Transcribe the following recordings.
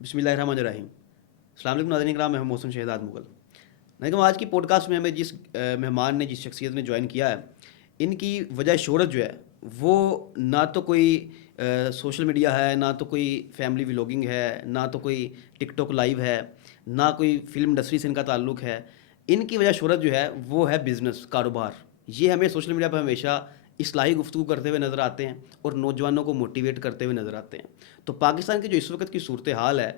بسم اللہ الرحمن الرحیم. السلام علیکم ناظرین کرام, میں ہوں محسن شہزاد مغل. لیکن آج کی پوڈ کاسٹ میں ہمیں جس مہمان نے, جس شخصیت نے جوائن کیا ہے, ان کی وجہ شہرت جو ہے وہ نہ تو کوئی سوشل میڈیا ہے, نہ تو کوئی فیملی ولاگنگ ہے, نہ تو کوئی ٹک ٹاک لائیو ہے, نہ کوئی فلم انڈسٹری سے ان کا تعلق ہے. ان کی وجہ شہرت جو ہے وہ ہے بزنس, کاروبار. یہ ہمیں سوشل میڈیا پہ ہمیشہ اصلاحی گفتگو کرتے ہوئے نظر آتے ہیں اور نوجوانوں کو موٹیویٹ کرتے ہوئے نظر آتے ہیں. تو پاکستان کی جو اس وقت کی صورتحال ہے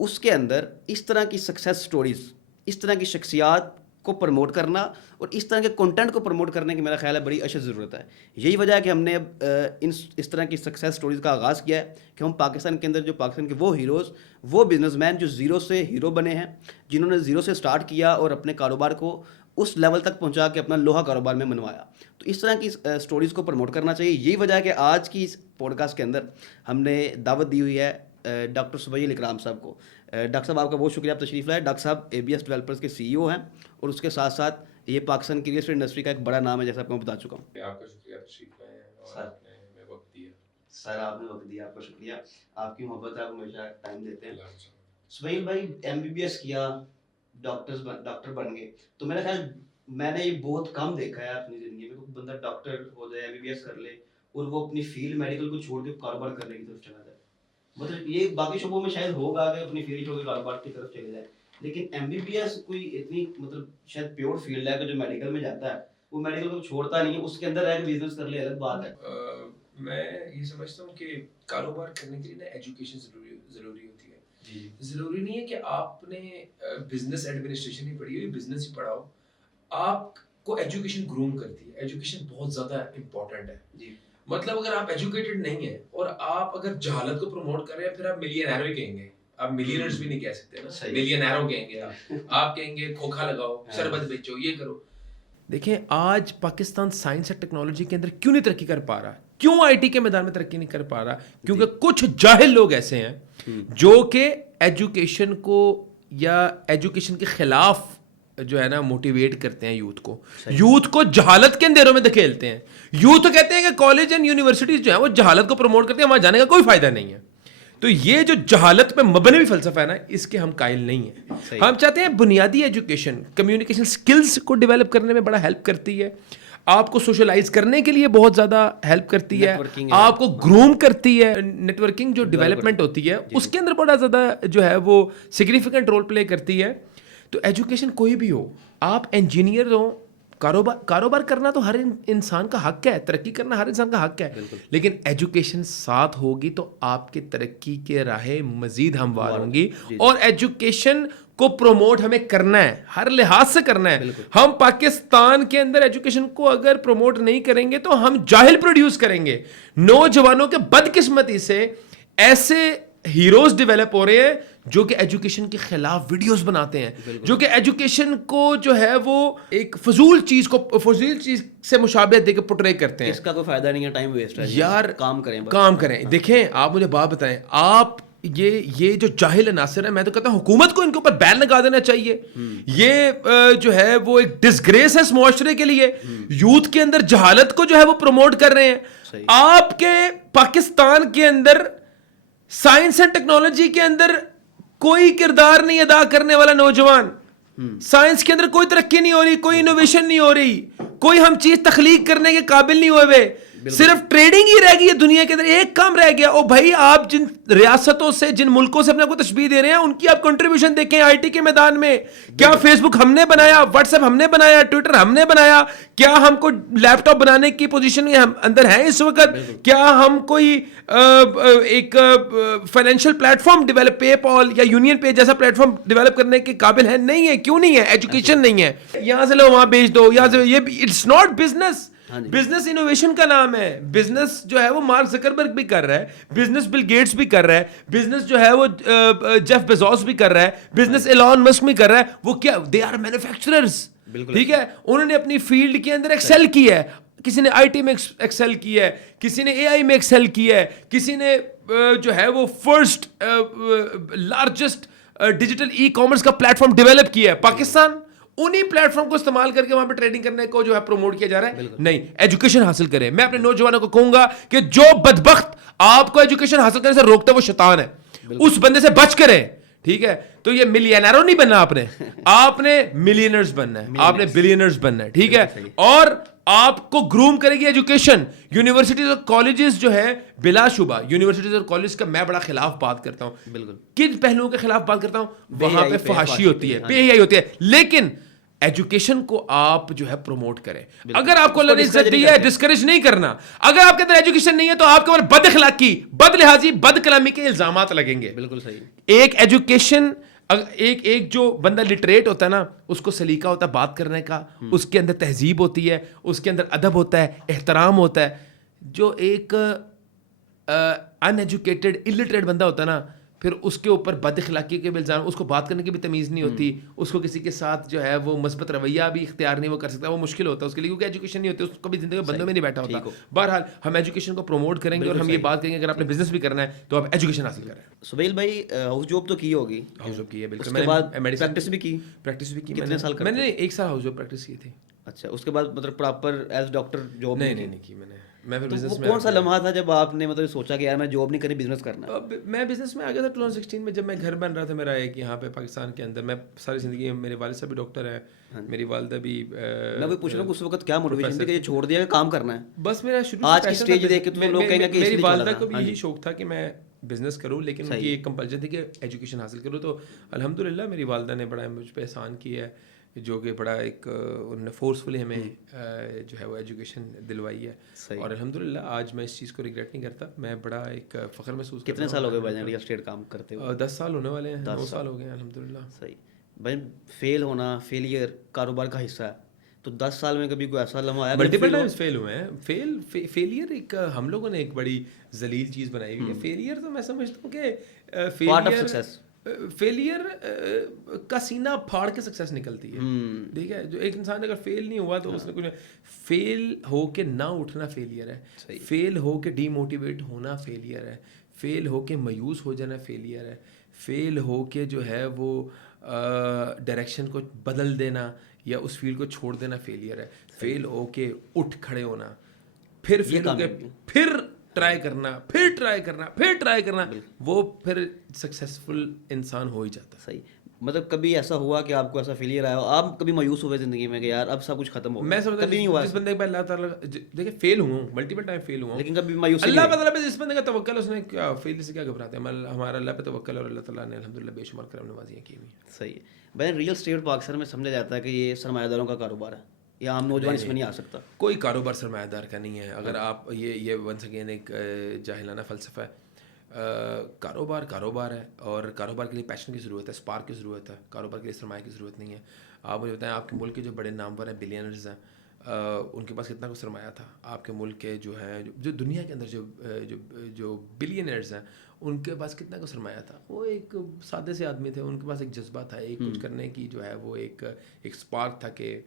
اس کے اندر اس طرح کی سکسیس سٹوریز, اس طرح کی شخصیات کو پروموٹ کرنا اور اس طرح کے کنٹینٹ کو پروموٹ کرنے کی میرا خیال ہے بڑی اشد ضرورت ہے. یہی وجہ ہے کہ ہم نے اب اس طرح کی سکسیس سٹوریز کا آغاز کیا ہے کہ ہم پاکستان کے اندر جو پاکستان کے وہ ہیروز, وہ بزنس مین جو زیرو سے ہیرو بنے ہیں, جنہوں نے زیرو سے سٹارٹ کیا اور اپنے کاروبار کو اس لیول تک پہنچا کے اپنا لوہا کاروبار میں منوایا. تو اس طرح کی سٹوریز کو پروموٹ کرنا چاہیے. یہی وجہ ہے کہ آج کی اس پوڈ کاسٹ کے اندر ہم نے دعوت دی ہوئی ہے ڈاکٹر سبیل اکرام صاحب کو. ڈاکٹر صاحب آپ کا بہت شکریہ, آپ تشریف لائے. ڈاکٹر صاحب ABS ڈیولپرز کے CEO ہیں اور اس کے ساتھ ساتھ یہ پاکستان کی ریل اسٹیٹ انڈسٹری کا ایک بڑا نام ہے, جیسا آپ کو میں بتا چکا ہوں. آپ کا شکریہ تشریف لائے اور آپ نے ہمیں وقت دیا. سر آپ نے وقت دیا, آپ کا شکریہ. آپ کی محبت ہے, آپ ہمیشہ ٹائم دیتے ہیں. سبیل بھائی MBBS کیا, ڈاکٹر بن گئے, تو میرا خیال میں نے یہ بہت کم دیکھا ہے اپنی زندگی میں, کوئی بندہ ڈاکٹر ہو جائے, MBBS کر لے اور وہ اپنی فیلڈ میڈیکل کو چھوڑ کے کاروبار کرنے کی طرف چلا جائے. مطلب یہ باقی شعبوں میں شاید ہوگا کہ اپنی فیلڈ چھوڑ کے کاروبار کی طرف چلے جائے, لیکن MBBS کوئی اتنی مطلب شاید پیور فیلڈ ہے کہ جو میڈیکل میں جاتا ہے وہ میڈیکل کو چھوڑتا نہیں ہے, اس کے اندر رہ کے بزنس کر لے, الگ بات ہے. میں یہ سمجھتا ہوں کہ کاروبار کرنے کے لیے نا ایجوکیشن ضروری ہوتی ہے. ضروری نہیں ہے کہ آپ نے بزنس ایڈمنسٹریشن ہی پڑھی ہو, بزنس ہی پڑھا ہو. آپ کو ایجوکیشن گروم کرتی ہے. ایجوکیشن بہت زیادہ امپورٹنٹ ہے. مطلب اگر آپ ایجوکیٹڈ نہیں ہیں اور آپ اگر جہالت کو پروموٹ کر رہے ہیں, پھر آپ ملینئر ہی کہیں گے. آپ ملینئرز بھی نہیں کہہ سکتے نا, ملینئروں کہیں گے. آپ کہیں گے کھوکھا لگاؤ, شربت بیچو, یہ کرو. دیکھیں آج پاکستان سائنس اور ٹیکنالوجی کے اندر کیوں نہیں ترقی کر پا رہا, کیوں IT کے میدان میں ترقی نہیں کر پا رہا؟ کیونکہ کچھ جاہل لوگ ایسے ہیں جو کہ ایجوکیشن کو یا ایجوکیشن کے خلاف جو ہے نا موٹیویٹ کرتے ہیں یوتھ کو جہالت کے اندھیروں میں دھکیلتے ہیں. یوتھ کہتے ہیں کہ کالج اینڈ یونیورسٹیز جو ہیں وہ جہالت کو پروموٹ کرتے ہیں, وہاں جانے کا کوئی فائدہ نہیں ہے. تو یہ جو جہالت پہ مبنی فلسفہ ہے نا, اس کے ہم قائل نہیں ہیں. ہم چاہتے ہیں بنیادی ایجوکیشن کمیونیکیشن سکلز کو ڈیولپ کرنے میں بڑا ہیلپ کرتی ہے, آپ کو سوشلائز کرنے کے لیے بہت زیادہ ہیلپ کرتی ہے, آپ کو گروم کرتی ہے. نیٹ ورکنگ جو ڈیولپمنٹ ہوتی ہے اس کے اندر بڑا زیادہ جو ہے وہ سگنیفیکنٹ رول پلے کرتی ہے. تو ایجوکیشن کوئی بھی ہو, آپ انجینئر ہو, کاروبار کرنا تو ہر انسان کا حق ہے, ترقی کرنا ہر انسان کا حق ہے, لیکن ایجوکیشن ساتھ ہوگی تو آپ کی ترقی کے راہیں مزید ہموار ہوں گی. اور ایجوکیشن کو پروموٹ ہمیں کرنا ہے, ہر لحاظ سے کرنا ہے. ہم پاکستان کے اندر ایجوکیشن کو اگر پروموٹ نہیں کریں گے تو ہم جاہل پروڈیوس کریں گے. نوجوانوں کے بدقسمتی سے ایسے ہیروز ڈیولپ ہو رہے ہیں جو کہ ایجوکیشن کے خلاف ویڈیوز بناتے ہیں, جو کہ ایجوکیشن کو جو ہے وہ ایک فضول چیز سے مشابہت دے کے پورٹرے کرتے ہیں. اس کا کوئی فائدہ نہیں ہے, ٹائم ویسٹ ہے. یار کام کریں. دیکھیں آپ مجھے بات بتائیں, آپ یہ جو جاہل عناصر ہے, میں تو کہتا ہوں حکومت کو ان کے اوپر بین لگا دینا چاہیے. یہ جو ہے وہ ایک ڈسگریس ہے اس معاشرے کے لیے. یوتھ کے اندر جہالت کو جو ہے وہ پروموٹ کر رہے ہیں. آپ کے پاکستان کے اندر سائنس اینڈ ٹیکنالوجی کے اندر کوئی کردار نہیں ادا کرنے والا نوجوان, سائنس کے اندر کوئی ترقی نہیں ہو رہی, کوئی انوویشن نہیں ہو رہی, کوئی ہم چیز تخلیق کرنے کے قابل نہیں ہوئے, صرف ٹریڈنگ ہی رہ گئی ہے دنیا کے اندر. ایک کام رہ گیا, او بھائی آپ جن ریاستوں سے, جن ملکوں سے اپنے کو تشبیہ دے رہے ہیں, ان کی آپ کنٹریبیوشن دیکھیں IT کے میدان میں. کیا فیس بک ہم نے بنایا, واٹس ایپ ہم نے بنایا, ٹویٹر ہم نے بنایا؟ کیا ہم کو لیپ ٹاپ بنانے کی پوزیشن میں اندر ہیں اس وقت؟ کیا ہم کوئی ایک فائنینشیل پلیٹ فارم ڈیولپ, پے پال یا یونین پے جیسا پلیٹ فارم ڈیولپ کرنے کے قابل ہے؟ نہیں ہے. کیوں نہیں ہے؟ ایجوکیشن نہیں ہے. یہاں سے لو وہاں بیچ دو, یہاں سے یہ it's not business. Business innovation کا نام ہے. بزنس جو ہے وہ مارک زکربرگ بھی کر رہا ہے, بزنس بل گیٹس بھی کر رہا ہے, بزنس جو ہے وہ جیف بیزوس بھی کر رہا ہے, بزنس ایلون مسک بھی کر رہا ہے. وہ کیا, دے آر مینوفیکچررز. ٹھیک ہے, انہوں نے اپنی فیلڈ کے اندر ایکسل کیا ہے. کسی نے IT میں ایکسل کیا ہے, کسی نے AI میں ایکسل کیا ہے, کسی نے جو ہے وہ first largest digital e commerce کا پلیٹ فارم ڈیولپ کیا ہے. پاکستان انہی پلیٹ فارم کو استعمال کر کے وہاں پہ ٹریڈنگ کرنے کو جو ہے پروموٹ کیا جا رہا ہے. نہیں, ایجوکیشن حاصل کریں. میں اپنے نوجوانوں کو کہوں گا کہ جو بدبخت آپ کو ایجوکیشن حاصل کرنے سے روکتا ہے وہ شیطان ہے. اس بندے سے بچ کریں, ٹھیک ہے. تو یہ ملینروں نہیں بننا آپ نے ملینرز بننا ہے, آپ نے بلینرز بننا ہے, ٹھیک ہے. اور آپ کو گروم کرے گی ایجوکیشن. یونیورسٹیز اور کالجز جو ہے بلا شبہ, یونیورسٹیز اور کالج کا میں بڑا خلاف بات کرتا ہوں. بالکل. کن پہلوؤں کے خلاف بات کرتا ہوں؟ وہاں پہ فحاشی ہوتی ہے, بے حیائی ہوتی ہے, لیکن ایجوکیشن کو آپ جو ہے پروموٹ کریں. اگر آپ کو اللہ نے عزت دی ہے, ڈسکریج نہیں کرنا. اگر آپ کے اندر ایجوکیشن نہیں ہے تو آپ کے اوپر بد اخلاقی, بد لحاظی, بد کلامی کے الزامات لگیں گے. بالکل صحیح. ایک ایجوکیشن, ایک جو بندہ لٹریٹ ہوتا ہے نا, اس کو سلیقہ ہوتا ہے بات کرنے کا, اس کے اندر تہذیب ہوتی ہے, اس کے اندر ادب ہوتا ہے, احترام ہوتا ہے. جو ایک ان ایجوکیٹڈ الٹریٹ بندہ ہوتا ہے نا, پھر اس کے اوپر بد اخلاقی کے بھی الزام, اس کو بات کرنے کی بھی تمیز نہیں ہوتی, اس کو کسی کے ساتھ جو ہے وہ مثبت رویہ بھی اختیار نہیں وہ کر سکتا, وہ مشکل ہوتا ہے اس کے لیے, کیونکہ ایجوکیشن نہیں ہوتی, اس کو بھی زندگی میں بندوں میں نہیں بیٹھا ہوتا. بہرحال ہم ایجوکیشن کو پروموٹ کریں گے, اور ہم یہ بات کریں گے اگر آپ نے بزنس بھی کرنا ہے تو آپ ایجوکیشن حاصل کریں. سہیل بھائی ہاؤس جاب تو کی ہوگی, ہاؤس جاب کی ہے بالکل. اس کے بعد پریکٹس بھی کی. پریکٹس بھی کی. کتنے سال میں نے 1 سال ہاؤس جاب پریکٹس کی تھی. اچھا, اس کے بعد مطلب پراپر ایز ڈاکٹر جاب نہیں کی میں نے. میں پھر بزنس میں کون سا لمحہ تھا جب آپ نے مطلب سوچا کہ یار میں جاب نہیں کرنی, بزنس کرنا ہے؟ میں بزنس میں آ گیا تھا 2016 میں, جب میں گھر بن رہا تھا میرا ایک یہاں پہ پاکستان کے اندر. میں ساری زندگی, میرے والد صاحب بھی ڈاکٹر ہیں, میری والدہ بھی. میں وہی پوچھ رہا ہوں اس وقت کیا موٹیویشن تھی کہ یہ چھوڑ دیا کہ کام کرنا ہے؟ بس میرا شروع آج کی اسٹیج دیکھ کے تو لوگ کہیں گے کہ میری والدہ کو بھی یہی شوق تھا کہ میں بزنس کروں, لیکن ان کی ایک کمپلشن تھی کہ ایجوکیشن حاصل کروں. تو الحمدللہ میری والدہ نے بڑا مجھ پہ احسان کیا ہے, جو کہ بڑا ایک انہوں نے فورسفلی ہمیں جو ہے وہ ایجوکیشن دلوائی ہے. اور الحمدللہ آج میں اس چیز کو ریگریٹ نہیں کرتا, میں بڑا ایک فخر محسوس کرتا ہوں. کتنے سال ہو گئے بھائی ریئل اسٹیٹ کام کرتے ہوئے؟ 10 سال ہونے والے ہیں, 9 سال ہو گئے ہیں الحمدللہ. صحیح بھائی. فیل ہونا, فیلئر کاروبار کا حصہ ہے, تو 10 سال میں کبھی کوئی ایسا لمحہ آیا؟ ملٹیپل ٹائمز فیل ہوئے ہیں. فیلئر ایک ہم لوگوں نے ایک بڑی ذلیل چیز بنائی ہوئی ہے. فیلئر تو میں سمجھتا ہوں کہ فیلئر کا سینہ پھاڑ کے سکسیس نکلتی ہے. ٹھیک ہے, جو ایک انسان اگر فیل نہیں ہوا تو اس نے کچھ, فیل ہو کے نہ اٹھنا فیلئر ہے, فیل ہو کے ڈی موٹیویٹ ہونا فیلئر ہے, فیل ہو کے مایوس ہو جانا فیلئر ہے, فیل ہو کے جو ہے وہ ڈائریکشن کو بدل دینا یا اس فیلڈ کو چھوڑ دینا فیلئر ہے. فیل ہو کے اٹھ کھڑے ہونا, پھر فیل ہو کے پھر ٹرائی کرنا, وہ پھر سکسیسفل انسان ہو ہی جاتا ہے. صحیح. مطلب کبھی ایسا ہوا کہ آپ کو ایسا فیلئر آیا, آپ کبھی مایوس ہوئے زندگی میں کہ یار اب سب کچھ ختم ہو گیا؟ میں سمجھتا ہوں جس بندے کے پاس اللہ تعالیٰ, دیکھیں فیل ہوا ہوں, ملٹیپل ٹائم فیل ہوا ہوں, لیکن کبھی مایوس اللہ تعالیٰ پہ جس بندے کا توکل, اس نے کیا فیل سے کیا گھبراتے ہیں. ہمارا اللہ پہ توکل, اور اللہ تعالیٰ نے الحمدللہ بے شمار کرم نوازیاں کی ہوئی ہیں. صحیح. بھائی ریئل اسٹیٹ پاکستان میں سمجھا جاتا ہے کہ یہ سرمایہ داروں کا کاروبار ہے, یا عام نوجوان اس میں نہیں آ سکتا. کوئی کاروبار سرمایہ دار کا نہیں ہے. اگر آپ یہ ونس اگین ایک جاہلانہ فلسفہ ہے. کاروبار ہے, اور کاروبار کے لیے پیشن کی ضرورت ہے, اسپارک کی ضرورت ہے. کاروبار کے لیے سرمایہ کی ضرورت نہیں ہے. آپ مجھے بتائیں, آپ کے ملک کے جو بڑے نامور ہیں, بلینرز ہیں, ان کے پاس کتنا کو سرمایہ تھا؟ آپ کے ملک کے جو ہے, جو دنیا کے اندر جو بلینرز ہیں, ان کے پاس کتنا کو سرمایہ تھا؟ وہ ایک سادے سے آدمی تھے, ان کے پاس ایک جذبہ تھا, ایک کچھ کرنے کی جو ہے وہ ایک اسپارک تھا کہ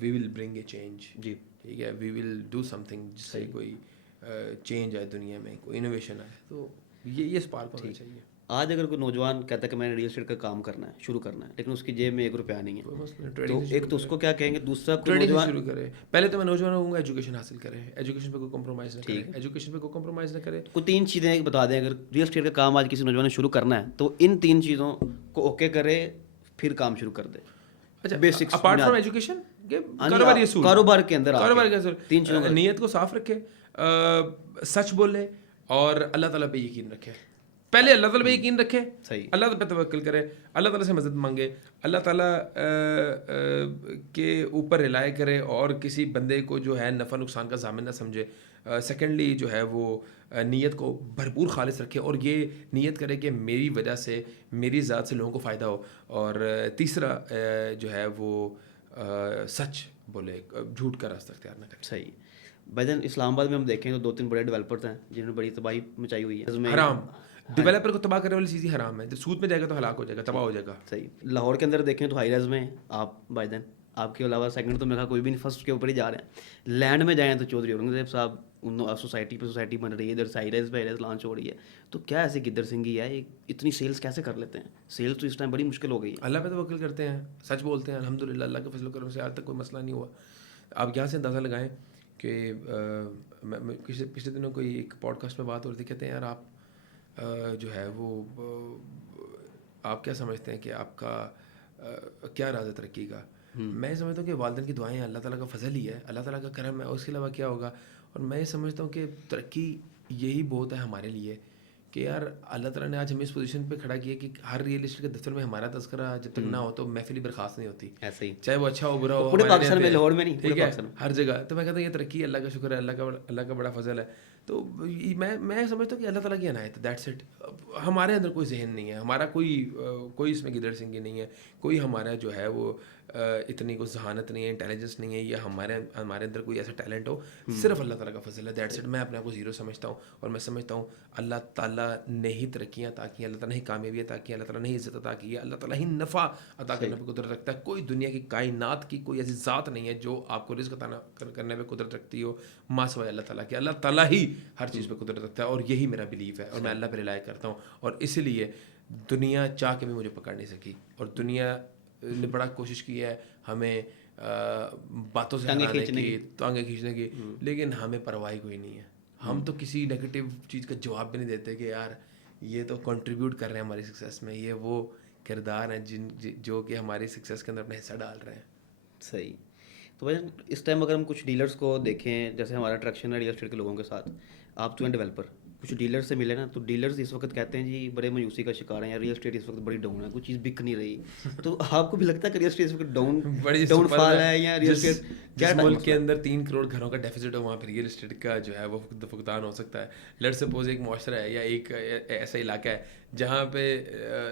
وی ول برنگ اے چینج. جی ٹھیک ہے, وی ول ڈو سم تھنگ, جس سے کوئی چینج آئے دنیا میں, کوئی انوویشن آئے. تو یہ اسپارک ہونا چاہیے. آج اگر کوئی نوجوان کہتا ہے کہ میں نے ریئل اسٹیٹ کا کام کرنا ہے, شروع کرنا ہے, لیکن اس کی جیب میں 1 روپیہ نہیں ہے, تو ایک تو اس کو کیا کہیں گے, دوسرا ٹریڈنگ شروع کرے. پہلے تو میں نوجوان ہوں گا, ایجوکیشن حاصل کرے, ایجوکیشن پہ کوئی کمپرومائز نہ کرے, ایجوکیشن پہ کوئی کمپرومائز نہ کرے. کوئی 3 چیزیں بتا دیں, اگر ریئل اسٹیٹ کا کام آج کسی نوجوان نے شروع کرنا ہے تو ان 3 چیزوں کو اوکے کرے, پھر کام شروع کر دے. اچھا, بیسکس اپارٹ فرام ایجوکیشن, کاروبار کے اندر 3 چیزوں, نیت کو صاف رکھے, سچ بولے, اور اللہ تعالیٰ پہ یقین رکھے. پہلے اللہ تعالیٰ پہ یقین رکھے, اللہ پہ توکل کرے, اللہ تعالیٰ سے مدد مانگے, اللہ تعالیٰ کے اوپر ریلائے کرے, اور کسی بندے کو جو ہے نفع نقصان کا ضامن نہ سمجھے. سیکنڈلی جو ہے وہ نیت کو بھرپور خالص رکھے, اور یہ نیت کرے کہ میری وجہ سے, میری ذات سے لوگوں کو فائدہ ہو. اور تیسرا جو ہے وہ سچ بولے, جھوٹ کا راستہ اختیار نہ کرے. صحیح. بھائی جان اسلام آباد میں ہم دیکھیں تو 2-3 بڑے ڈیولپرز ہیں جنہوں نے بڑی تباہی مچائی ہوئی ہے. حرام, ڈیولپر کو تباہ کرنے والی چیز ہی حرام ہے. جب سود میں جائے گا تو ہلاک ہو جائے گا, تباہ ہو جائے گا. صحیح. لاہور کے اندر دیکھیں تو ہائی رائز میں آپ بھائی جان, آپ کے علاوہ سیکنڈ تو میرا کوئی بھی نہیں, فرسٹ کے اوپر ہی جا رہے ہیں. لینڈ میں جائیں تو چودھری اورنگزیب صاحب, سوسائٹی پہ سوسائٹی بن رہی ہے, ادھر ہائی رائز پہ ہائی رائز لانچ ہو رہی ہے. تو کیا ایسے گدر سنگھی ہے, اتنی سیلس کیسے کر لیتے ہیں؟ سیلس تو اس ٹائم بڑی مشکل ہو گئی ہے. اللہ پہ توکل کرتے ہیں, سچ بولتے ہیں, الحمدللہ اللہ کے فضل و کرم سے آج تک کوئی مسئلہ نہیں ہوا. آپ یہاں سے اندازہ لگائیں کہ پچھلے دنوں کوئی ایک پوڈ کاسٹ میں بات ہو رہی تھی, کہتے ہیں یار جو ہے وہ آپ کیا سمجھتے ہیں کہ آپ کا کیا راز ہے ترقی کا؟ میں سمجھتا ہوں کہ والدین کی دعائیں اللہ تعالیٰ کا فضل ہی ہے, اللہ تعالیٰ کا کرم ہے, اس کے علاوہ کیا ہوگا. اور میں یہ سمجھتا ہوں کہ ترقی یہی بہت ہے ہمارے لیے کہ یار اللہ تعالیٰ نے آج ہمیں اس پوزیشن پہ کھڑا کیا کہ ہر ریئل اسٹیٹ کے دفتر میں ہمارا تذکرہ جب تک نہ ہو تو محفل ہی برخاست نہیں ہوتی, ایسے ہی چاہے وہ اچھا ہو برا ہو. پورے پاکستان میں, لاہور میں نہیں, ٹھیک ہے, ہر جگہ. تو میں کہتا ہوں یہ ترقی اللہ کا شکر ہے, اللہ کا بڑا فضل ہے. تو میں سمجھتا ہوں کہ اللہ تعالیٰ کی عنایت ہے, دیٹس اٹ. ہمارے اندر کوئی ذہن نہیں ہے, ہمارا کوئی اس میں گدڑ سنگی نہیں ہے, کوئی ہمارا جو ہے وہ اتنی کوئی ذہانت نہیں ہے, انٹیلیجنس نہیں ہے, یا ہمارے اندر کوئی ایسا ٹیلنٹ ہو. صرف اللہ تعالیٰ کا فضل ہے, دیٹس اٹ. میں اپنے آپ کو زیرو سمجھتا ہوں, اور میں سمجھتا ہوں اللہ تعالیٰ نے ہی ترقیاں عطا کی ہیں, اللہ تعالیٰ نے ہی کامیابی عطا کی ہے, اللہ تعالیٰ نے ہی عزت عطا کی ہے, اللہ تعالیٰ ہی نفع عطا کرنے پہ قدرت رکھتا ہے. کوئی دنیا کی کائنات کی کوئی ایسی ذات نہیں ہے جو آپ کو رزق عطا کرنے پہ قدرت رکھتی ہو ماں سوائے اللہ تعالیٰ کی. اللہ تعالیٰ ہی ہر چیز پہ قدرت رکھتا ہے, اور یہی میرا بلیف ہے, اور میں اللہ پہ ریلائی کرتا ہوں. اور اسی لیے دنیا چاہ کے بھی مجھے پکڑ نہیں سکی, اور دنیا نے بڑا کوشش کی ہے ہمیں باتوں سے ٹانگیں کھینچنے کی, لیکن ہمیں پرواہ کوئی نہیں ہے. ہم تو کسی نیگیٹو چیز کا جواب بھی نہیں دیتے کہ یار یہ تو کنٹریبیوٹ کر رہے ہیں ہماری سکسیس میں, یہ وہ کردار ہیں جو کہ ہماری سکسیس کے اندر اپنا حصہ ڈال رہے ہیں. صحیح. تو بھائی اس ٹائم اگر ہم کچھ ڈیلرس کو دیکھیں, جیسے ہمارا اٹریکشن ہے ریئل اسٹیٹ کے لوگوں کے ساتھ, آپ تو ہیں ڈیولپر, کچھ ڈیلر سے ملے نا, تو ڈیلرز اس وقت کہتے ہیں جی بڑے مایوسی کا شکار ہیں, یا ریئل اسٹیٹ اس وقت بڑی ڈاؤن ہے, کوئی چیز بک نہیں رہی. تو آپ کو بھی لگتا ہے کہ ریئل اسٹیٹ اس وقت ڈاؤن فال ہے, یا ریئل اسٹیٹ جس ملک کے اندر 3 کروڑ گھروں کا ڈیفیسٹ ہو وہاں پہ ریئل اسٹیٹ کا جو ہے وہ فقدان ہو سکتا ہے. لیٹس سپوز ایک معاشرہ ہے یا ایک ایسا علاقہ ہے جہاں پہ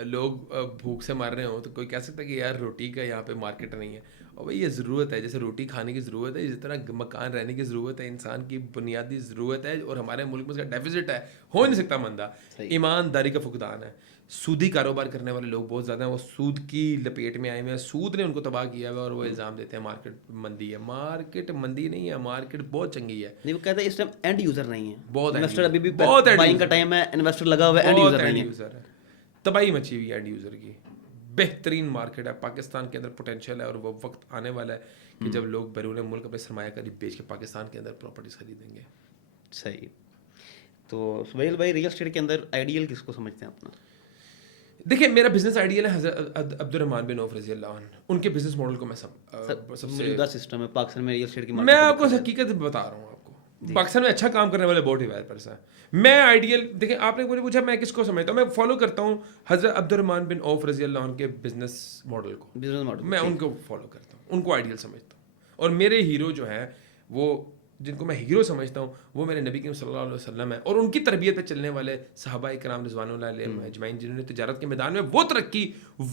لوگ بھوک سے مر رہے ہوں, تو کوئی کہہ سکتا ہے کہ یار روٹی کا یہاں پہ مارکیٹ نہیں ہے. اور بھائی یہ ضرورت ہے, جیسے روٹی کھانے کی ضرورت ہے, اسی طرح مکان رہنے کی ضرورت ہے, انسان کی بنیادی ضرورت ہے, اور ہمارے ملک میں اس کا ڈیفیسٹ ہے, ہو نہیں سکتا مندہ. ایمانداری کا فقدان ہے. سودی کاروبار کرنے والے لوگ بہت زیادہ ہیں, وہ سود کی لپیٹ میں آئے ہوئے ہیں, سود نے ان کو تباہ کیا ہوا ہے, اور وہ الزام دیتے ہیں مارکیٹ مندی ہے. مارکیٹ مندی نہیں ہے, مارکیٹ بہت چنگی ہے. نہیں, وہ کہتے ہیں اس ٹائم اینڈ یوزر نہیں ہے, بہت انویسٹر ابھی بھی بہت بائنگ کا ٹائم ہے, انویسٹر لگا ہوا ہے, اینڈ یوزر نہیں ہے. تباہی مچی ہوئی ہے اینڈ یوزر کی. بہترین مارکیٹ ہے پاکستان کے اندر, پوٹینشیل ہے, اور وہ وقت آنے والا ہے کہ جب لوگ بیرون ملک اپنے سرمایہ کاری بیچ کے پاکستان کے اندر پراپرٹیز خریدیں گے. صحیح. تو سہیل بھائی ریئل اسٹیٹ کے اندر آئیڈیل کس کو سمجھتے ہیں اپنا؟ دیکھیں میرا بزنس آئیڈیل ہے حضرت عبد الرحمن بن عوف رضی اللہ عنہ, ان کے بزنس ماڈل کو میں سب سے موجودہ سسٹم ہے پاکستان میں ریئل اسٹیٹ کی, میں آپ کو حقیقت بتا رہا ہوں. آپ کو پاکستان میں اچھا کام کرنے والے بہت ڈیولپرس ہیں. میں آئیڈیل دیکھیں, آپ نے مجھے پوچھا میں کس کو سمجھتا ہوں, میں فالو کرتا ہوں حضرت عبد الرحمن بن عوف رضی اللہ عنہ کے بزنس ماڈل کو. میں ان کو فالو کرتا ہوں, ان کو آئیڈیل سمجھتا ہوں. اور میرے ہیرو جو ہیں, وہ جن کو میں ہیرو سمجھتا ہوں, وہ میرے نبی کریم صلی اللہ علیہ وسلم ہیں, اور ان کی تربیت پہ چلنے والے صحابہ کرام رضوان اللہ علیہم اجمعین, جنہوں نے تجارت کے میدان میں وہ ترقی,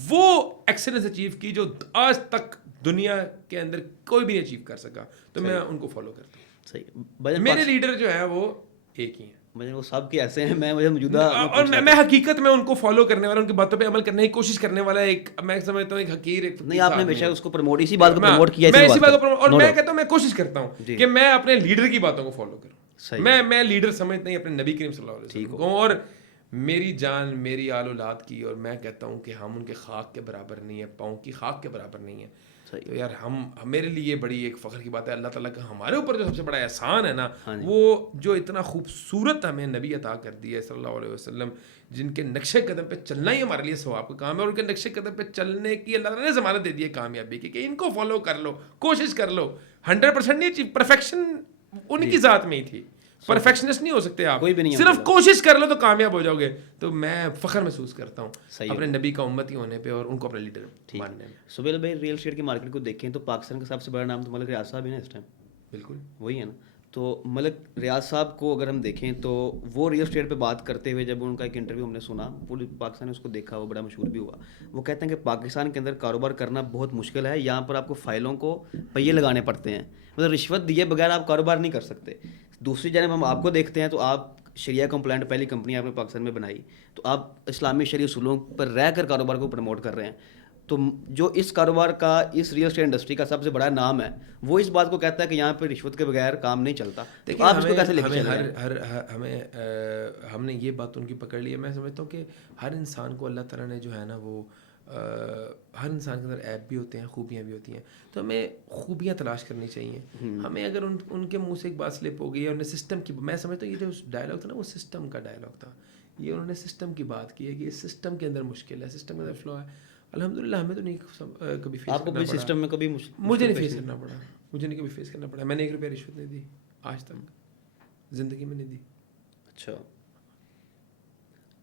وہ ایکسلنس اچیو کی جو آج تک دنیا کے اندر کوئی بھی نہیں اچیو کر سکا. تو میں ان کو فالو کرتا ہوں. صحیح. میرے لیڈر جو ہیں وہ ایک ہی ہیں, وہ سب کے ایسے ہیں. میں موجودہ اور میں حقیقت میں ان کو فالو کرنے والا, ان کی باتوں پہ عمل کرنے کی کوشش کرنے والا ایک, میں سمجھتا ہوں ایک حقیر, ایک نہیں. آپ نے ہمیشہ اس کو پروموٹ, اسی بات کو پروموٹ کیا, میں اسی بات کو پروموٹ, اور میں کہتا ہوں میں کوشش کرتا ہوں کہ میں اپنے لیڈر کی باتوں کو فالو کروں. میں لیڈر سمجھتا ہوں اپنے نبی کریم صلی اللہ علیہ وسلم کو, اور میری جان میری آل اولاد کی, اور میں کہتا ہوں کہ ہم ان کے خاک کے برابر نہیں ہیں, پاؤں کی خاک کے برابر نہیں ہیں. تو یار ہم میرے لیے بڑی ایک فخر کی بات ہے. اللہ تعالیٰ کا ہمارے اوپر جو سب سے بڑا احسان ہے نا, وہ جو اتنا خوبصورت ہمیں نبی عطا کر دیا ہے صلی اللہ علیہ وسلم, جن کے نقشے قدم پہ چلنا ہی ہمارے لیے ثواب کا کام ہے, اور ان کے نقشے قدم پہ چلنے کی اللہ تعالیٰ نے ضمانت دے دی ہے کامیابی کی, کہ ان کو فالو کر لو, کوشش کر لو. 100% نہیں, پرفیکشن ان کی ذات میں ہی تھی, پرفیکشنسٹ نہیں ہو سکتے آپ, صرف کوشش کر لو تو کامیاب ہو جاؤ گے. تو میں فخر محسوس کرتا ہوں اپنے نبی کا امتی ہونے پہ, اور ان کو اپنے لیڈر ماننے میں. سہیل بھائی ریئل اسٹیٹ کی مارکیٹ کو دیکھیں تو پاکستان کا سب سے بڑا نام تو ملک ریاض صاحب ہے نا اس ٹائم. بالکل وہی ہے نا. تو ملک ریاض صاحب کو اگر ہم دیکھیں تو وہ ریئل اسٹیٹ پہ بات کرتے ہوئے, جب ان کا ایک انٹرویو ہم نے سنا, پوری پاکستان نے اس کو دیکھا, وہ بڑا مشہور بھی ہوا. وہ کہتے ہیں کہ پاکستان کے اندر کاروبار کرنا بہت مشکل ہے, یہاں پر آپ کو فائلوں کو پہیے لگانے پڑتے ہیں, مطلب رشوت دیے بغیر آپ کاروبار نہیں کر سکتے. دوسری جانب ہم آپ کو دیکھتے ہیں تو آپ شریعہ کمپلائنٹ پہلی کمپنی آپ نے پاکستان میں بنائی, تو آپ اسلامی شرعی اصولوں پر رہ کر کاروبار کو پروموٹ کر رہے ہیں. تو جو اس کاروبار کا, اس ریئل اسٹیٹ انڈسٹری کا سب سے بڑا نام ہے, وہ اس بات کو کہتا ہے کہ یہاں پہ رشوت کے بغیر کام نہیں چلتا. تو آپ اس کو کیسے لے کے چل رہے ہیں؟ ہم نے یہ بات ان کی پکڑ لی ہے. میں سمجھتا ہوں کہ ہر انسان کو اللہ تعالیٰ نے جو ہے نا, وہ ہر انسان کے اندر عیب بھی ہوتے ہیں, خوبیاں بھی ہوتی ہیں, تو ہمیں خوبیاں تلاش کرنی چاہیے. ہمیں اگر ان کے منہ سے ایک بات سلپ ہو گئی ہے, انہیں سسٹم کی, میں سمجھتا ہوں یہ جو ڈائلاگ تھا نا, وہ سسٹم کا ڈائلاگ تھا, یہ انہوں نے سسٹم کی بات کی ہے کہ اس سسٹم کے اندر مشکل ہے, سسٹم کے اندر فلو ہے. الحمدللہ ہمیں تو نہیں کبھی فیس آپ کو کوئی سسٹم میں کبھی مجھے نہیں فیس کرنا پڑا, مجھے نہیں کبھی فیس کرنا پڑا. میں نے 1 روپیہ رشوت نہیں دی آج تک زندگی میں نہیں دی. اچھا,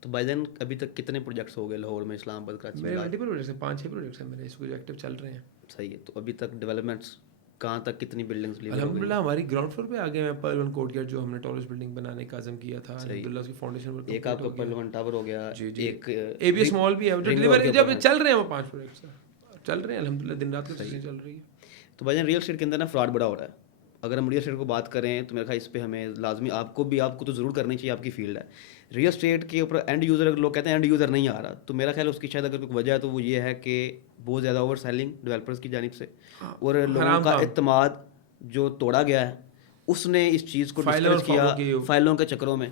تو بائی دین ابھی تک کتنے پروجیکٹس ہو گئے لاہور میں, اسلام آباد, کراچی میں؟ میرے ملٹیپل پروجیکٹس ہیں, 5-6 پروجیکٹس ہیں میرے اس کو جو ایکٹیو چل رہے ہیں. صحیح ہے. تو ابھی تک ڈیولپمنٹس کہاں تک, کتنی بلڈنگس لی؟ الحمدللہ ہماری گراؤنڈ فلور پہ آ گئے ہیں. پرلمن کورٹ یارڈ جو ہم نے ٹالسٹ بلڈنگ بنانے کا عزم کیا تھا, الحمدللہ اس کی فاؤنڈیشن ورک ایک آپ کا پرلمن ٹاور ہو گیا, ایک اے بی ایس مال بھی ہے, جو ڈلیوری جب چل رہے ہیں وہ 5 پروجیکٹس چل رہے ہیں الحمدللہ, دن رات کی چل رہی ہے. تو بھائی جان ریئل اسٹیٹ کے اندر نا فراڈ بڑا ہو رہا ہے. اگر ہم ریئل اسٹیٹ کو بات کریں تو میرے خیال اس پہ ہمیں لازمی, آپ کو تو ضرور کرنی چاہیے, آپ کی فیلڈ ہے. ریئل اسٹیٹ کے اوپر اینڈ یوزر, اگر لوگ کہتے ہیں اینڈ یوزر نہیں آ رہا, تو میرا خیال اس کی شاید اگر کوئی وجہ ہے تو وہ یہ ہے کہ بہت زیادہ اوور سیلنگ ڈیولپرز کی جانب سے, اور لوگوں کا اعتماد جو توڑا گیا ہے اس نے اس چیز کو ڈسکریج کیا فائلوں کے چکروں میں,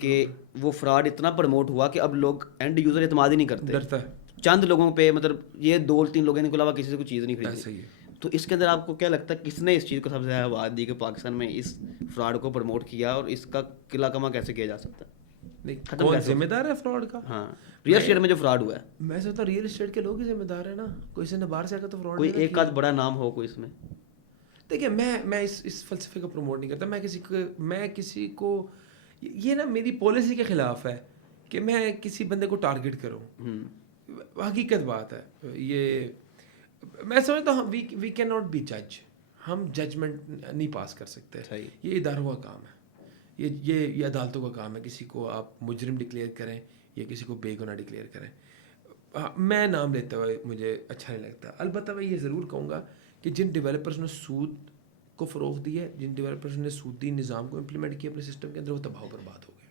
کہ وہ فراڈ اتنا پروموٹ ہوا کہ اب لوگ اینڈ یوزر اعتماد ہی نہیں کرتے. چند لوگوں پہ, مطلب یہ 2-3 لوگوں کے علاوہ کسی سے کوئی چیز نہیں خریدی. تو اس کے اندر آپ کو کیا لگتا ہے کس نے اس چیز کو سب سے زیادہ آواز دی کہ پاکستان میں اس فراڈ کو پروموٹ کیا, اور اس کا قلعہ کما کیسے کیا جا سکتا ہے؟ کون ذمہ دار ہے فراڈ کا؟ ہاں, ریئل اسٹیٹ میں جو فراڈ ہوا ہے, میں سمجھتا ہوں ریئل اسٹیٹ کے لوگ ہی ذمہ دار ہیں نا. کوئی سے نے باہر سے آ کر تو فراڈ, کوئی ایک آدھ بڑا نام ہو کوئی اس میں. دیکھیں میں اس فلسفے کو پروموٹ نہیں کرتا. میں کسی کو, یہ نا میری پالیسی کے خلاف ہے کہ میں کسی بندے کو ٹارگٹ کروں. حقیقت بات ہے یہ. میں سمجھتا ہوں وی کین ناٹ بی جج, ہم ججمنٹ نہیں پاس کر سکتے. یہ اداروں کا کام ہے, یہ عدالتوں کا کام ہے. کسی کو آپ مجرم ڈکلیئر کریں یا کسی کو بے گناہ ڈکلیئر کریں. میں نام لیتے ہوئے مجھے اچھا نہیں لگتا. البتہ میں یہ ضرور کہوں گا کہ جن ڈیولپرز نے سود کو فروغ دی ہے, جن ڈیولپرز نے سودی نظام کو امپلیمنٹ کیا اپنے سسٹم کے اندر, وہ تباہ و برباد ہو گئے.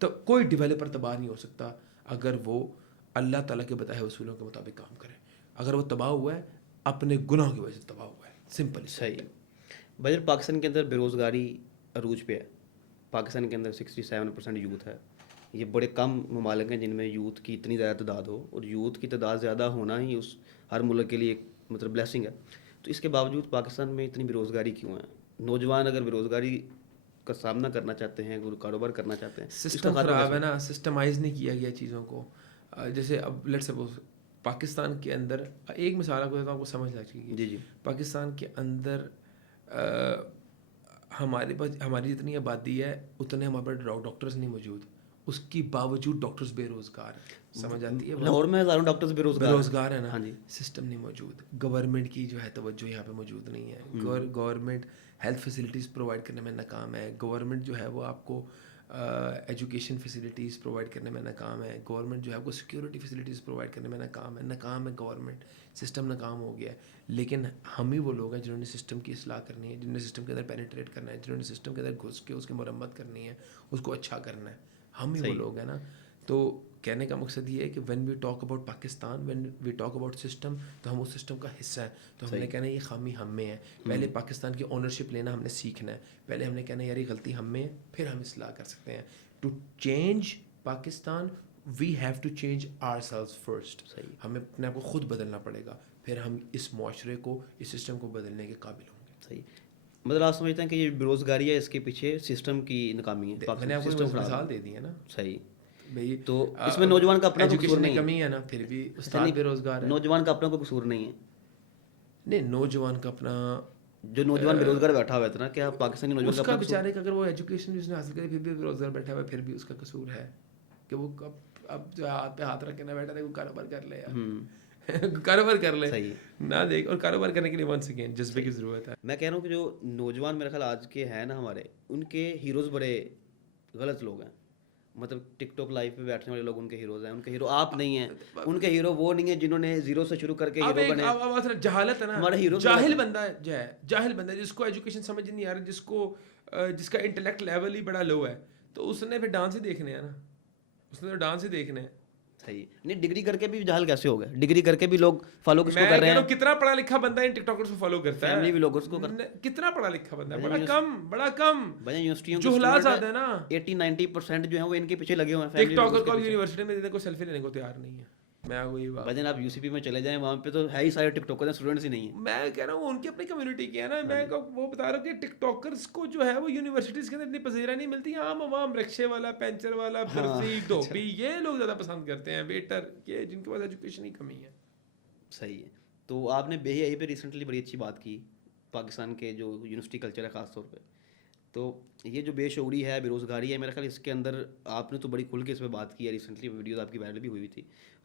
تو کوئی ڈیولپر تباہ نہیں ہو سکتا اگر وہ اللہ تعالیٰ کے بتائے اصولوں کے مطابق کام کرے. اگر وہ تباہ ہوا ہے اپنے گناہوں کی وجہ سے تباہ ہوا ہے, سمپل. صحیح. بجٹ پاکستان کے اندر بے روزگاری عروج پہ ہے. پاکستان کے اندر 67% یوتھ ہے. یہ بڑے کم ممالک ہیں جن میں یوتھ کی اتنی زیادہ تعداد ہو, اور یوتھ کی تعداد زیادہ ہونا ہی اس ہر ملک کے لیے ایک مطلب بلیسنگ ہے. تو اس کے باوجود پاکستان میں اتنی بے روزگاری کیوں ہے؟ نوجوان اگر بے روزگاری کا سامنا کرنا چاہتے ہیں, کاروبار کرنا چاہتے ہیں, سسٹم خراب ہے نا, سسٹمائز نہیں کیا گیا چیزوں کو. جیسے اب لیٹس سپوز پاکستان کے اندر, ایک مثال آپ کو دیتا ہوں, آپ کو سمجھ لگ چکی. جی. پاکستان کے اندر ہماری جتنی آبادی ہے اتنے ہمارے پاس ڈاکٹرز نہیں موجود, اس کی باوجود ڈاکٹرز بے روزگار ہیں. سمجھ آتی ہے؟ لاہور میں ہزاروں ڈاکٹرز بے روزگار ہیں نا. سسٹم نہیں موجود, گورنمنٹ کی جو ہے توجہ یہاں پہ موجود نہیں ہے. گورنمنٹ ہیلتھ فیسلٹیز پرووائڈ کرنے میں ناکام ہے. گورنمنٹ جو ہے وہ آپ کو ایجوکیشن فیسلٹیز پرووائڈ کرنے میں ناکام ہے. گورنمنٹ جو ہے آپ کو سیکورٹی فیسلٹیز پرووائڈ کرنے میں ناکام ہے. گورنمنٹ سسٹم ناکام ہو گیا ہے. لیکن ہم ہی وہ لوگ ہیں جنہوں نے سسٹم کی اصلاح کرنی ہے, جنہوں نے سسٹم کے اندر پینیٹریٹ کرنا ہے, جنہوں نے سسٹم کے اندر گھس کے اس کی مرمت کرنی ہے, اس کو اچھا کرنا ہے. ہم ہی وہ لوگ ہیں نا. تو کہنے کا مقصد یہ ہے کہ when we talk about Pakistan, when we talk about system, تو ہم اس سسٹم کا حصہ ہیں. تو ہم نے کہنا ہے یہ خامی ہم میں ہے. پہلے پاکستان کی اونرشپ لینا ہم نے سیکھنا ہے. پہلے ہم نے کہنا ہے یار یہ غلطی ہم میں ہے, پھر ہم اصلاح کر سکتے ہیں. To change Pakistan we have to change ourselves first. ہمیں اپنے آپ کو خود بدلنا پڑے گا, پھر ہم اس معاشرے کو, اس سسٹم کو بدلنے کے قابل ہوں گے. صحیح. مطلب آپ سمجھتے ہیں کہ یہ بے روزگاری ہے, اس کے پیچھے سسٹم کی ناکامی ہے. میں نے آپ کو مثال دے دی ہے نا. صحیح. تو اس میں نوجوان کا اپنا کوئی قصور نہیں ہے. کمی ہے نا, پھر بھی استاد بے روزگار ہے. نوجوان کا اپنا کوئی قصور نہیں ہے. نہیں, نوجوان کا اپنا, جو نوجوان بے روزگار بیٹھا ہوا ہے نا, کیا پاکستانی نوجوان کا بیچارے کا اگر وہ ایجوکیشن اس نے حاصل کری پھر بھی بے روزگار بیٹھا ہوا ہے, پھر بھی اس کا قصور ہے کہ وہ اب جو ہاتھ پہ ہاتھ رکھ کے نہ بیٹھا تھا, وہ کاروبار کر لے یار, کاروبار کر لے نہ دیکھ. اور کاروبار کرنے کے لیے ونس اگین جذبے کی ضرورت ہے. میں کہہ رہا ہوں کہ جو نوجوان میرے خیال آج کے ہیں نا ہمارے, ان کے ہیروز بڑے غلط لوگ ہیں. مطلب ٹک ٹاک لائیو پہ بیٹھنے والے لوگ ان کے ہیروز ہیں. ان کے ہیرو آپ نہیں ہیں. ان کے ہیرو وہ نہیں ہیں جنہوں نے زیرو سے شروع کر کے ہیرو بنے. اب جہالت ہے نا, ہمارا ہیرو جاہل بندہ ہے, جو ہے جاہل بندہ ہے, جس کو ایجوکیشن سمجھ نہیں آ رہا, جس کا انٹلیکٹ لیول ہی بڑا لو ہے, تو اس نے پھر ڈانس ہی دیکھنے ہیں نا, اس نے تو ڈانس ہی دیکھنے ہیں. صحیح. نہیں, ڈگری کر کے بھی جہل کیسے ہو گئے؟ ڈگری کر کے بھی لوگ فالو کس کو کر رہے ہیں؟ کتنا پڑھا لکھا بندہ ان ٹک ٹاکرز کو فالو کرتا ہے, فیملی بھی لوگ اس کو کتنا پڑھا لکھا بندہ ہے, بڑا کم. بھائی یونیورسٹیوں جو حالات آتے ہیں نا 80-90% جو ہیں وہ ان کے پیچھے لگے ہوئے ہیں. ٹک ٹاکر کو یونیورسٹی میں دینے کو سیلفی لینے کو تیار نہیں ہے. میں وہی بات بھائی آپ UCP میں چلے جائیں وہاں پہ تو ہے ہی سارے ٹک ٹاکر اسٹوڈنٹس ہی نہیں ہیں. میں کہہ رہا ہوں ان کی اپنی کمیونٹی کی ہے نا. میں وہ بتا رہا ہوں کہ ٹک ٹاکرس کو جو ہے وہ یونیورسٹیز کے اندر اتنی پذیرائی نہیں ملتی. عام عوام رکشے والا, پینچر والا, درزی, دھوبی, یہ لوگ زیادہ پسند کرتے ہیں, ویٹر, یہ جن کے پاس ایجوکیشن کی کمی ہے. صحیح ہے. تو آپ نے بے حیائی پہ ریسنٹلی بڑی اچھی بات کی, پاکستان کے جو یونیورسٹی کلچر ہے خاص طور پہ. تو یہ جو بے شعوری ہے, بے روزگاری ہے, میرا خیال اس کے اندر آپ نے تو بڑی کھل کے اس پہ بات کی ہے. ریسنٹلی ویڈیوز آپ کی وائرل بھی ہوئی تھی.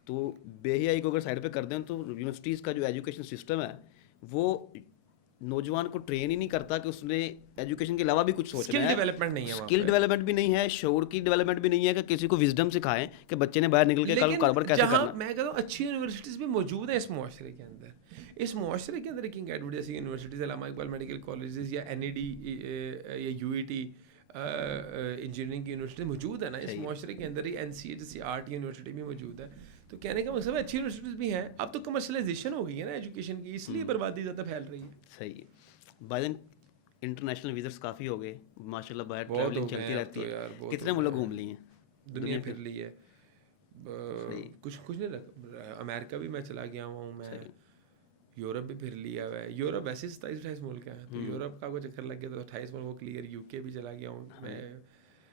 تو بے حیائی کو اگر سائڈ پہ کر دیں تو یونیورسٹیز کا جو ایجوکیشن سسٹم ہے وہ نوجوان کو ٹرین ہی نہیں کرتا کہ اس نے ایجوکیشن کے علاوہ بھی کچھ سوچنا ہے. اسکل ڈیولپمنٹ نہیں ہے, اسکل ڈیولپمنٹ بھی نہیں ہے, شعور کی ڈیولپمنٹ بھی نہیں ہے کہ کسی کو وزڈم سکھائیں کہ بچے نے باہر نکل کے کل کاروبار کیسے کرنا. میں کہتا ہوں اچھی یونیورسٹیز بھی موجود ہیں اس معاشرے کے اندر. اس معاشرے کے اندر کنگ ایڈورڈ جیسی یونیورسٹیز, علامہ اقبال میڈیکل کالجز یا NED یا UET انجینئرنگ کی یونیورسٹی موجود ہے نا اس معاشرے کے اندر. ہی NCA جیسی آرٹ یونیورسٹی بھی موجود ہے. تو کہنے کا مطلب اچھی یونیورسٹیز بھی ہیں. اب تو کمرشلائزیشن ہو گئی ہے نا ایجوکیشن کی, اس لیے بربادی زیادہ پھیل رہی ہے. صحیح ہے. بائی دین انٹرنیشنل وزٹس کافی ہو گئے ماشاء اللہ, باہر ٹریولنگ چلتی رہتی ہے. کتنے ملک گھوم لی ہیں, دنیا پھر لی ہے. کچھ نہیں, امریکہ بھی میں چلا گیا ہوں, میں یورپ بھی پھر لیا ہوا ہے. یورپ ویسے 27-28 ملک ہیں, تو یورپ کا کوئی چکر لگ گیا تو 28 ملک وہ کلیئر. UK بھی چلا گیا ہوں میں.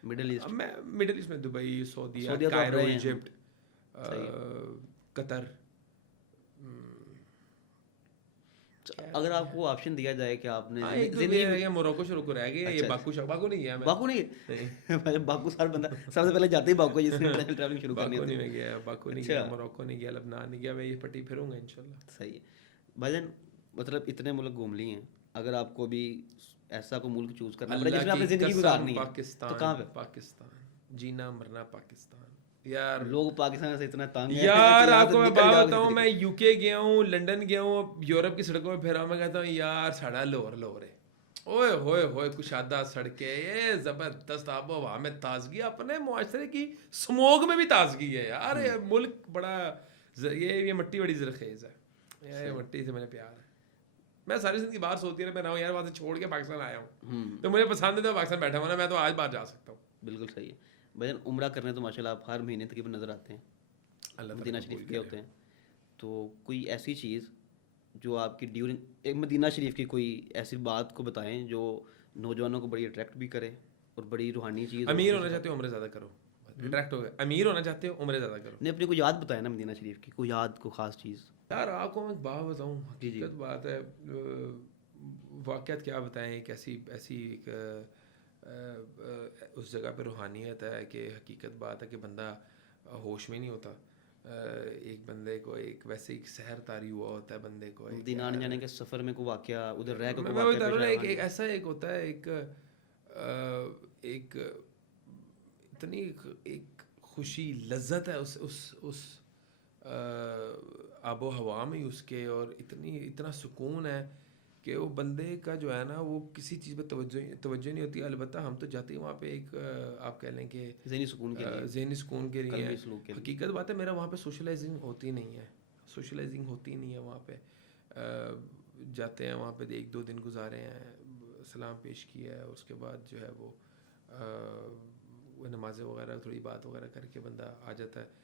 مڈل ایسٹ میں دبئی, سعودیہ, کائرو, ایجپٹ, قطر. اگر آپ کو آپشن دیا جائے کہ آپ نے موروکو شروع کو رہ گئے, یہ باکو نہیں گیا. باکو نہیں, باکو سر بندہ سب سے پہلے جاتے ہی باکو, جس نے ٹریولنگ شروع کرنی ہے. باکو نہیں گیا, موروکو نہیں گیا, لبنان نہیں گیا. میں یہ پٹی پھروں گا انشاءاللہ. صحیح ہے. بھائی جان مطلب اتنے ملک گھوم لیے ہیں, اگر آپ کو بھی ایسا کوئی ملک چوز کرنا پڑے جس میں آپ نے زندگی گزارنی ہے تو کہاں پہ؟ پاکستان, جینا مرنا پاکستان. یار لوگ پاکستان سے اتنا تنگ ہیں یار. آپ کو میں بات بتاؤں, میں UK گیا ہوں, لنڈن گیا ہوں, یورپ کی سڑکوں میں پھرا, میں کہتا ہوں یار ساڑا لور ہے. اوئے ہوئے ہوئے کشادہ سڑکیں, یہ زبردست آب و ہوا میں تازگی, اپنے معاشرے کی سموگ میں بھی تازگی ہے یار. یہ ملک بڑا, یہ مٹی بڑی زرخیز ہے, یہ مٹی سے مجھے پیار ہے. میں ساری زندگی باہر سوچتی رہا ہوں یار, وہاں سے چھوڑ کے پاکستان آیا ہوں, تو مجھے پسند ہے تو پاکستان بیٹھا ہوا نا, میں تو آج باہر جا سکتا ہوں. بالکل صحیح ہے. بھائی عمرہ کرنے تو ماشاء اللہ آپ ہر مہینے تقریباً نظر آتے ہیں, مدینہ شریف کے ہوتے ہیں. تو کوئی ایسی چیز جو آپ کی ڈیورنگ مدینہ شریف کی کوئی ایسی بات کو بتائیں جو نوجوانوں کو بڑی اٹریکٹ بھی کرے اور بڑی روحانی چیز. امیر ہونا چاہتے ہو عمرے زیادہ کرو, اٹریکٹ ہو گئے. امیر ہونا چاہتے ہو عمرے زیادہ کرو. نہیں, اپنی کوئی یاد بتائیں نا مدینہ شریف کی, کوئی یاد, کوئی خاص چیز. یار آپ کو میں ایک بات بتاؤں, حقیقت بات ہے, واقعات کیا بتائیں. ایک ایسی ایک اس جگہ پہ روحانیت ہے کہ حقیقت بات ہے کہ بندہ ہوش میں نہیں ہوتا. ایک بندے کو ایک ویسے ایک سحر طاری ہوا ہوتا ہے بندے کو. مدینہ آنے جانے کے سفر میں کوئی واقعہ ادھر رہ کے میں بتا رہا ہوں, ایک ایسا ایک ہوتا ہے, ایک اتنی ایک خوشی لذت ہے اس آب و ہوا میں اس کے, اور اتنا سکون ہے کہ وہ بندے کا جو ہے نا وہ کسی چیز پہ توجہ نہیں ہوتی. البتہ ہم تو جاتے ہیں وہاں پہ ایک آپ کہہ لیں کہ ذہنی سکون کے لیے. حقیقت بات ہے میرا وہاں پہ سوشلائزنگ ہوتی نہیں ہے وہاں پہ. جاتے ہیں وہاں پہ 1-2 دن گزارے ہیں, سلام پیش کیا ہے, اس کے بعد جو ہے وہ نمازیں وغیرہ تھوڑی بات وغیرہ کر کے بندہ آ جاتا ہے.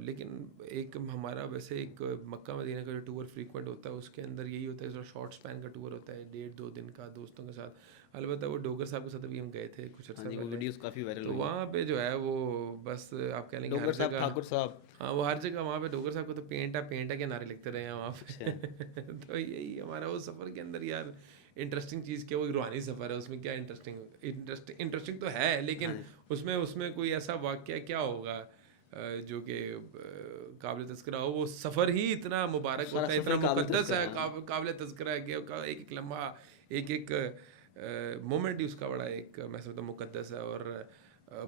لیکن ایک ہمارا ویسے ایک مکہ مدینہ کا جو ٹور فریکوینٹ ہوتا ہے اس کے اندر یہی ہوتا ہے کہ شارٹ سپین کا ٹور ہوتا ہے 1.5-2 دن کا دوستوں کے ساتھ. البتہ وہ ڈوگر صاحب کے ساتھ بھی ہم گئے تھے کچھ عرصہ پہلے, ویڈیوز کافی وائرل تو وہاں پہ جو ہے وہ بس آپ کہہ لیں گے ڈوگر صاحب, ٹھاکر صاحب, ہاں وہ ہر جگہ وہاں پہ ڈوگر صاحب کو تو پینٹ ہے کے نعرے لکھتے رہے ہیں وہاں پہ. تو یہی ہمارا وہ سفر کے اندر یار انٹرسٹنگ چیز کیا, وہ روحانی سفر ہے, اس میں کیا انٹرسٹنگ تو ہے, لیکن اس میں کوئی ایسا واقعہ کیا ہوگا جو کہ قابل تذکرہ ہو. وہ سفر ہی اتنا مبارک ہوتا ہے, اتنا مقدس ہے, قابل تذکرہ ہے کہ ایک لمحہ ایک مومنٹ ہی اس کا بڑا ایک میں سمجھتا ہوں مقدس ہے اور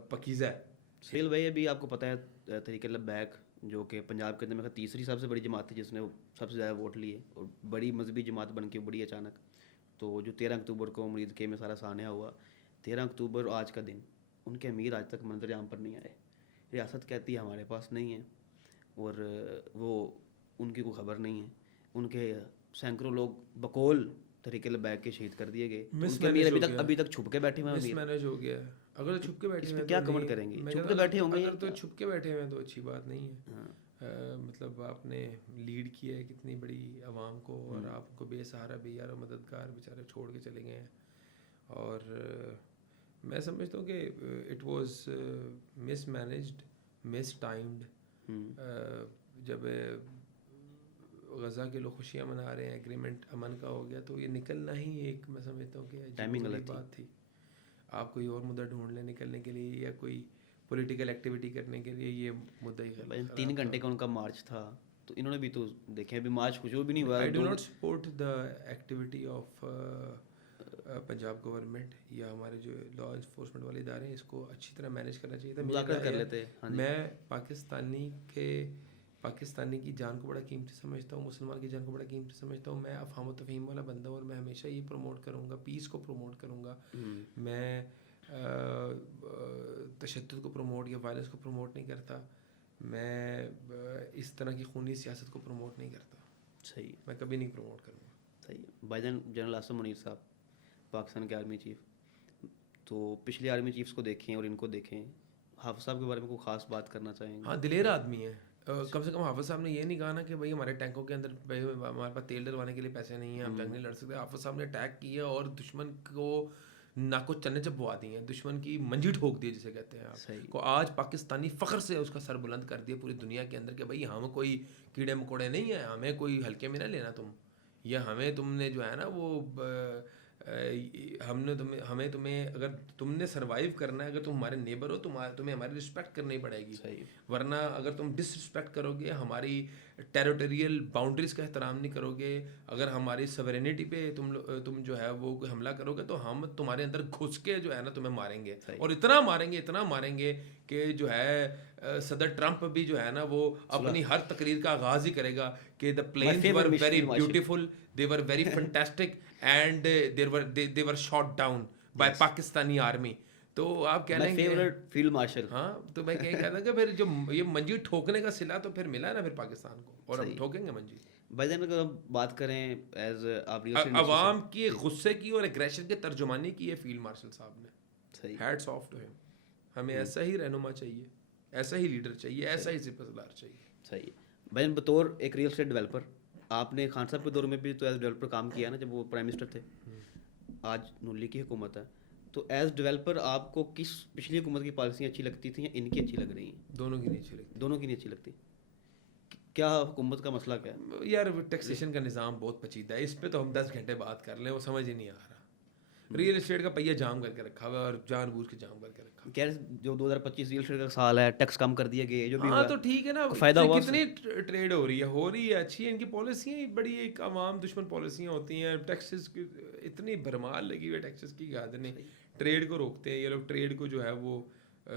پکیزہ ہے. سہیل بھائی ابھی آپ کو پتہ ہے تحریک لبیک جو کہ پنجاب کے اندر میں تیسری سب سے بڑی جماعت تھی جس نے سب سے زیادہ ووٹ لیے اور بڑی مذہبی جماعت بن کے بڑی اچانک. تو جو 13 اکتوبر کو مرید کے میں سارا سانحہ ہوا, 13 اکتوبر آج کا دن, ان کے امیر آج تک منظر عام پر نہیں آئے. ریاست کہتی ہے ہمارے پاس نہیں ہے, اور وہ ان کی کوئی خبر نہیں ہے. ان کے سینکڑوں لوگ بقول تحریک لبیک کے شہید کر دیے گئے. ان کے امیر ابھی تک چھپ کے بیٹھے ہوئے ہیں. مینج ہو گیا. اگر چھپ کے بیٹھے ہیں کیا کمنٹ کریں گے؟ چھپ کے بیٹھے ہوں گے تو چھپ کے بیٹھے ہوئے تو اچھی بات نہیں ہے. مطلب آپ نے لیڈ کیا ہے کتنی بڑی عوام کو, اور آپ کو بے سہارا بے یار و مددگار بیچارے چھوڑ کے چلے گئے ہیں. اور میں سمجھتا ہوں کہ it was miss managed, miss timed. جب غزہ کے لوگ خوشیاں منا رہے ہیں, ایگریمنٹ امن کا ہو گیا, تو یہ نکلنا ہی ایک میں سمجھتا ہوں کہ ٹائمنگ عجیب بات تھی. آپ کوئی اور مدعا ڈھونڈ لیں نکلنے کے لیے, یا کوئی پولیٹیکل ایکٹیویٹی کرنے کے لیے, یہ مدعا ہی غلط. 3 گھنٹے کا ان کا مارچ تھا, تو انہوں نے بھی تو دیکھیں ابھی مارچ کچھ بھی نہیں ہوا. I do not support the activity of Punjab government یا ہمارے جو لا انفورسمنٹ والے ادارے ہیں, اس کو اچھی طرح مینیج کرنا چاہیے تھا. مذاکرات کر لیتے. میں پاکستانی کی جان کو بڑا قیمتی سمجھتا ہوں, مسلمان کی جان کو بڑا قیمتی سمجھتا ہوں. میں افہام و تفہیم والا بندہ ہوں, اور میں ہمیشہ یہ پروموٹ کروں گا, پیس کو پروموٹ کروں گا. میں تشدد کو پروموٹ یا وائلنس کو پروموٹ نہیں کرتا. میں اس طرح کی خونی سیاست کو پروموٹ نہیں کرتا. صحیح, میں کبھی نہیں پروموٹ کروں گا. صحیح. بھائی جان جنرل آصف منیر صاحب, پاکستان کے آرمی چیف, تو پچھلے آرمی چیفس کو دیکھیں اور ان کو دیکھیں, حافظ صاحب کے بارے میں کوئی خاص بات کرنا چاہیں گے؟ ہاں, دلیر آدمی ہے. کم سے کم حافظ صاحب نے یہ نہیں کہا نا کہ بھائی ہمارے ٹینکوں کے اندر ہمارے پاس تیل ڈلوانے کے لیے پیسے نہیں ہیں, ہم جنگ نہیں لڑ سکتے. حافظ صاحب نے اٹیک کیا اور دشمن کو ناکو چنے چبوا دی ہیں, دشمن کی منجی ٹھوک دی جسے کہتے ہیں آپ کو. آج پاکستانی فخر سے اس کا سر بلند کر دیا پوری دنیا کے اندر کہ بھائی ہم کوئی کیڑے مکوڑے نہیں ہیں, ہمیں کوئی ہلکے میں نہ لینا تم, یا ہمیں تم نے جو ہے نا وہ ہمیں تمہیں اگر تم نے سروائیو کرنا ہے, اگر تم ہمارے نیبر ہو, تمہیں ہماری رسپیکٹ کرنی پڑے گی. ورنہ اگر تم ڈس رسپیکٹ کرو گے, ہماری ٹیریٹوریل باؤنڈریز کا احترام نہیں کرو گے, اگر ہماری سوورینٹی پہ تم جو ہے وہ حملہ کرو گے, تو ہم تمہارے اندر گھس کے جو ہے نا تمہیں ماریں گے, اور اتنا ماریں گے کہ جو ہے صدر ٹرمپ بھی جو ہے نا وہ اپنی ہر تقریر کا آغاز ہی کرے گا کہ the planes were very beautiful, they were very fantastic and they were shot down by Pakistani army. تو آپ کہہ لیں گے فیلڈ مارشل. ہاں, تو میں کہتا ہوں کہ پھر جو یہ منجی ٹھوکنے کا صلہ تو پھر ملا نا پھر پاکستان کو, اور ہم ٹھوکیں گے منجی. بھائی جان اگر ہم بات کریں ایز آپ عوام کی غصے کی اور ایگریشن کی ترجمانی کی ہے فیلڈ مارشل صاحب نے. صحیح, ہیٹس آف ٹو ہم. ہمیں ایسا ہی رہنما چاہیے, ایسا ہی لیڈر چاہیے, ایسا ہی سپاسالار چاہیے. صحیح. بھائی جان بطور ایک ریئل اسٹیٹ ڈیولپر, آپ نے خان صاحب کے دور میں بھی تو ایز ڈیولپر کام کیا نا, جب وہ پرائم منسٹر تھے, آج نون لیگ کی حکومت ہے, تو ایز ڈیولپر آپ کو کس پچھلی حکومت کی پالیسیاں اچھی لگتی تھیں یا ان کی اچھی لگ رہی ہیں؟ دونوں کی نہیں اچھی لگتی. دونوں کی نہیں اچھی لگتی. کیا حکومت کا مسئلہ کیا ہے؟ یار ٹیکسیشن کا نظام بہت پیچیدہ ہے, اس پہ تو ہم 10 گھنٹے بات کر لیں, وہ سمجھ ہی نہیں آ رہا. ریئل اسٹیٹ کا پہیہ جام کر کے رکھا ہوا ہے, اور جان بوجھ کے جام کر کے رکھا. کہہ رہے جو 2025 ریئل اسٹیٹ کا سال ہے, ٹیکس کم کر دیے گئے, جو بھی ہاں تو ٹھیک ہے نا, فائدہ ہوا, کتنی ٹریڈ ہو رہی ہے اچھی ہے. ان کی پالیسیاں بڑی ایک عوام دشمن پالیسیاں ہوتی ہیں. ٹیکسز اتنی بھرمار لگی ہوئی ہے ٹیکسز کی, یاد نہیں, ٹریڈ کو روکتے ہیں یہ لوگ, ٹریڈ کو جو ہے وہ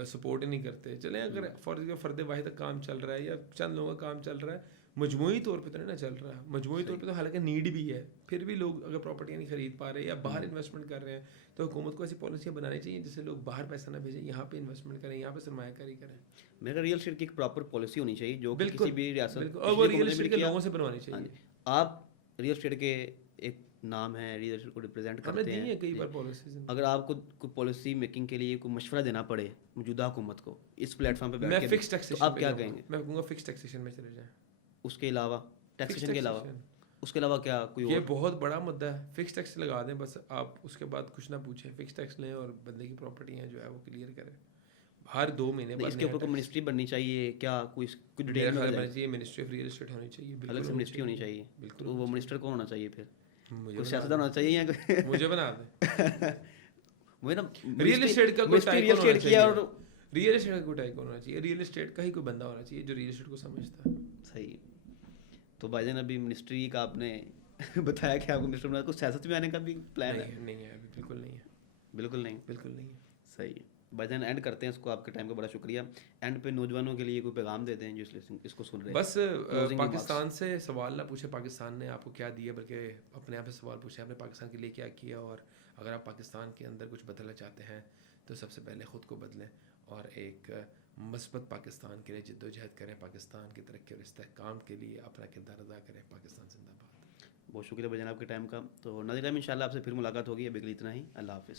سپورٹ ہی نہیں کرتے. چلیں اگر فرد واحد کام چل رہا ہے یا چند لوگوں کا کام چل رہا ہے, مجموعی طور پہ تو نہیں نا چل رہا. مجموعی طور پہ تو حالانکہ نیڈ بھی ہے, پھر بھی لوگ اگر پراپرٹیاں نہیں خرید پا رہے یا باہر انویسٹمنٹ کر رہے ہیں, تو حکومت کو ایسی پالیسیاں بنانی چاہیے جس سے لوگ باہر پیسہ نہ بھیجیں, یہاں پہ انویسٹمنٹ کریں, یہاں پہ سرمایہ کاری کریں. میرا ریئل اسٹیٹ کی ایک پراپر پالیسی ہونی چاہیے جو کسی بھی ریاست, اور وہ ریئل اسٹیٹ کے لوگوں سے بنوانی چاہیے. آپ ریئل اسٹیٹ کے ایک نام ہے, ریئل اسٹیٹ کو ریپرزینٹ کرتے ہیں کئی بار پالیسیز. اگر آپ کو کوئی پالیسی میکنگ کے لیے کوئی مشورہ دینا پڑے موجودہ حکومت کو اس پلیٹ فارم پہ بیٹھ کے, میں فکس ٹیکسیشن, آپ کیا کہیں گے؟ میں کہوں گا فکس ٹیکسیشن میں چلے جائیں. اس کے علاوہ ٹیکسیشن کے علاوہ اس کے علاوہ کیا کوئی یہ بہت بڑا مدعا ہے. فکس ٹیکس لگا دیں بس, آپ اس کے بعد کچھ نہ پوچھیں, فکس ٹیکس لیں اور بندے کی پراپرٹی ہیں جو ہے وہ کلیئر کریں. ہر 2 مہینے بعد اس کے اوپر کوئی منسٹری بننی چاہیے کیا, کوئی ڈیٹیل بننا چاہیے. منسٹری آف ریئل اسٹیٹ ہونی چاہیے, الگ سے منسٹری ہونی چاہیے. بالکل. وہ منسٹر کون ہونا چاہیے پھر؟ کوئی سیاستدان ہونا چاہیے یا مجھے بنا دیں. وہی نا, ریئل اسٹیٹ کا کوئی ریئل اسٹیٹ کیا, اور ریئل اسٹیٹ کا کوئی ٹائکون ہونا چاہیے. ریئل اسٹیٹ کا ہی کوئی بندہ ہونا چاہیے جو ریئل اسٹیٹ کو سمجھتا ہے. صحیح. تو بھائی جان ابھی منسٹری کا آپ نے بتایا کہ آپ کو منسٹر بنا, کچھ سیاست میں آنے کا بھی پلان ہے؟ نہیں ہے ابھی, بالکل نہیں ہے. بالکل نہیں, بالکل نہیں ہے. صحیح. بھائی جان اینڈ کرتے ہیں اس کو, آپ کے ٹائم کا بڑا شکریہ. اینڈ پہ نوجوانوں کے لیے کوئی پیغام دیتے ہیں جو اس کو سن رہے ہیں؟ بس پاکستان سے سوال نہ پوچھیں پاکستان نے آپ کو کیا دیا, بلکہ اپنے آپ سے سوال پوچھیں آپ نے پاکستان کے لیے کیا کیا. اور اگر آپ پاکستان کے اندر کچھ بدلنا چاہتے ہیں تو سب سے پہلے خود کو بدلیں اور ایک مثبت پاکستان کے لیے جد و جہد کریں. پاکستان کی ترقی اور استحکام کے لیے اپنا کردار ادا کریں. پاکستان زندہ باد. بہت شکریہ بھائی جان آپ کے ٹائم کا. تو ناظرین ان شاء اللہ آپ سے پھر ملاقات ہوگی. ابھی کے لیے اتنا ہی. اللہ حافظ.